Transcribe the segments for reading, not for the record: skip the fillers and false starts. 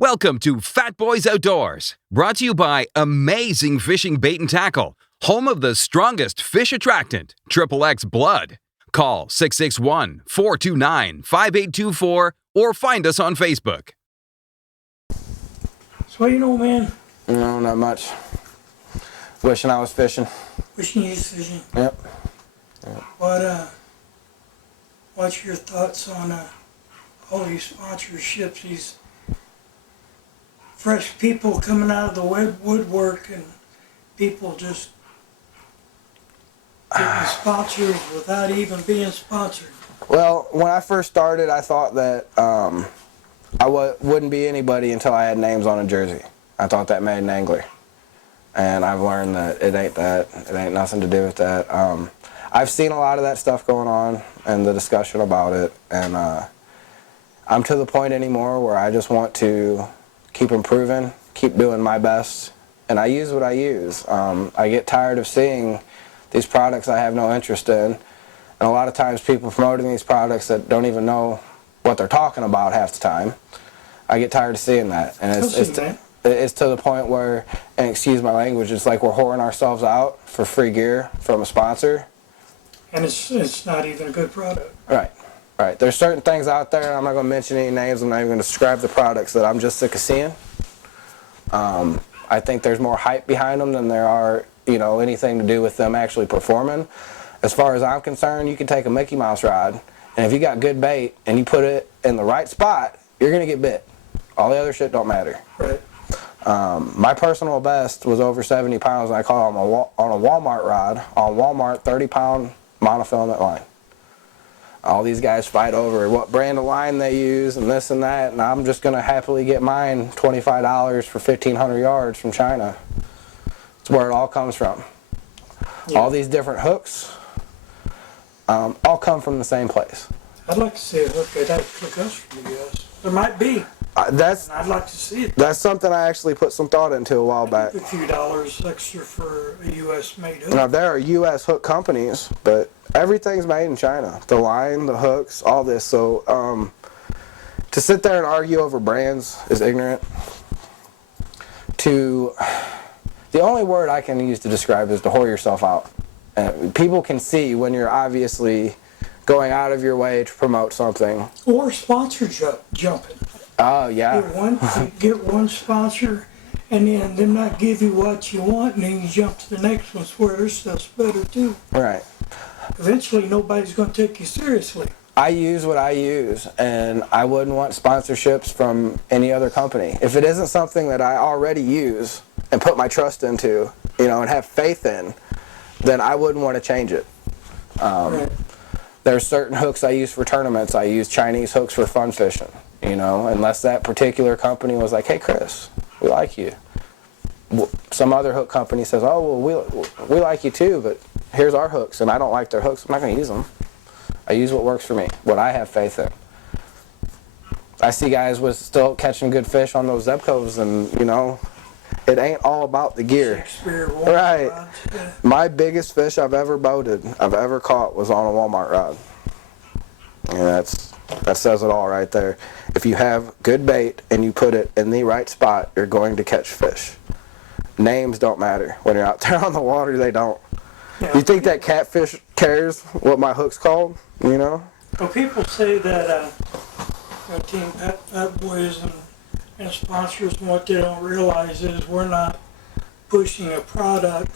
Welcome to Fat Boyz Outdoors, brought to you by Amazing Fishing Bait and Tackle, home of the strongest fish attractant, XXX Blood. Call 661-429-5824 or find us on Facebook. So what you know, man? No, not much. Wishing I was fishing. Wishing you was fishing. Yep. What's your thoughts on all these sponsorships, these fresh people coming out of the woodwork and people just getting sponsors without even being sponsored? Well, when I first started, I thought that I wouldn't be anybody until I had names on a jersey. I thought that made an angler. And I've learned that it ain't that. It ain't nothing to do with that. I've seen a lot of that stuff going on and the discussion about it. And I'm to the point anymore where I just want to keep improving, keep doing my best. And I use what I use. I get tired of seeing these products I have no interest in. And a lot of times people promoting these products that don't even know what they're talking about half the time. I get tired of seeing that. And it's to the point where, and excuse my language, it's like we're whoring ourselves out for free gear from a sponsor. And it's not even a good product. Right. Right. There's certain things out there, and I'm not going to mention any names, I'm not even going to describe the products, that I'm just sick of seeing. I think there's more hype behind them than there are, anything to do with them actually performing. As far as I'm concerned, you can take a Mickey Mouse rod, and if you got good bait and you put it in the right spot, you're going to get bit. All the other shit don't matter. Right. My personal best was over 70 pounds, and I caught on a Walmart rod, on Walmart 30-pound monofilament line. All these guys fight over what brand of line they use and this and that, and I'm just going to happily get mine $25 for 1,500 yards from China. It's where it all comes from. Yeah. All these different hooks all come from the same place. I'd like to see a hook that took us from the U.S. There might be. I'd like to see it. That's something I actually put some thought into a while back. A few dollars extra for a U.S.-made hook. Now, there are U.S. hook companies, but everything's made in China. The line, the hooks, all this. So to sit there and argue over brands is ignorant. The only word I can use to describe is to whore yourself out. People can see when you're obviously going out of your way to promote something. Or sponsor jumping. Oh, yeah. Get one sponsor, and then them not give you what you want, and then you jump to the next one where their stuff's better too. Right. Eventually, nobody's going to take you seriously. I use what I use, and I wouldn't want sponsorships from any other company. If it isn't something that I already use and put my trust into, and have faith in, then I wouldn't want to change it. Right. There's certain hooks I use for tournaments. I use Chinese hooks for fun fishing. Unless that particular company was like, hey, Chris, we like you. Some other hook company says, oh, well, we like you too, but here's our hooks, and I don't like their hooks. I'm not going to use them. I use what works for me, what I have faith in. I see guys with still catching good fish on those Zebcos, and, it ain't all about the gear. Right. Yeah. My biggest fish I've ever caught was on a Walmart rod. And that says it all right there. If you have good bait and you put it in the right spot, you're going to catch fish. Names don't matter. When you're out there on the water, they don't. Yeah. You think that catfish cares what my hook's called? Well, people say that Team Fat Boyz and sponsors, and what they don't realize is we're not pushing a product.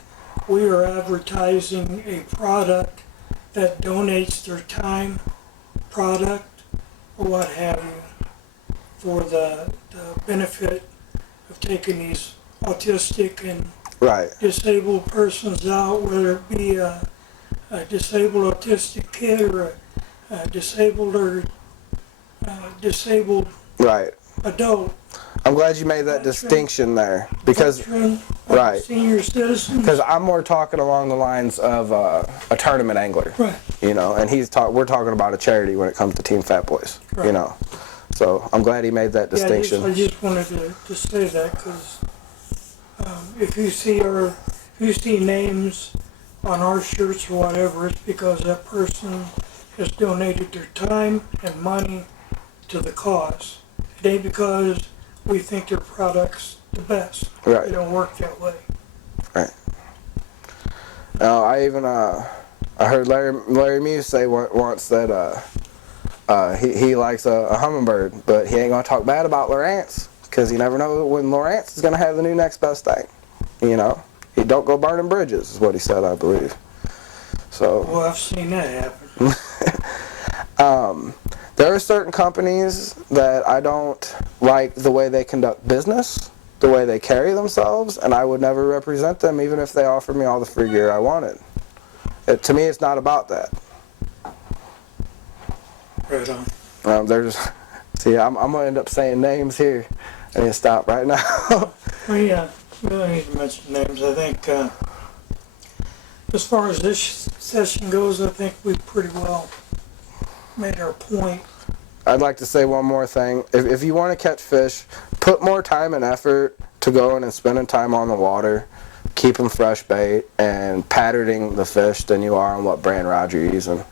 We are advertising a product that donates their time, product, or what have you, for the benefit of taking these autistic and disabled persons out, whether it be a disabled autistic kid or a disabled adult. I'm glad you made that distinction there, because senior citizens. Because I'm more talking along the lines of a tournament angler, right? And we're talking about a charity when it comes to Team Fat Boyz, right. So I'm glad he made that distinction. I just wanted to say that, because if you see names on our shirts or whatever, it's because that person has donated their time and money to the cause. It ain't because we think their product's the best. Right. It don't work that way. Right. I even I heard Larry Muse say once that he likes a hummingbird, but he ain't gonna talk bad about Lawrence because you never know when Lawrence is gonna have the new next best thing. You know, he don't go burning bridges is what he said, I believe. So. Well, I've seen that happen. There are certain companies that I don't like the way they conduct business, the way they carry themselves, and I would never represent them even if they offered me all the free gear I wanted. To me, it's not about that. Right on. See, I'm going to end up saying names here. I need to stop right now. Well, yeah, we don't need to mention names. I think as far as this session goes, I think we pretty well made our point. I'd like to say one more thing. If you want to catch fish, put more time and effort to going and spending time on the water, keeping fresh bait, and patterning the fish than you are on what brand rod you're using.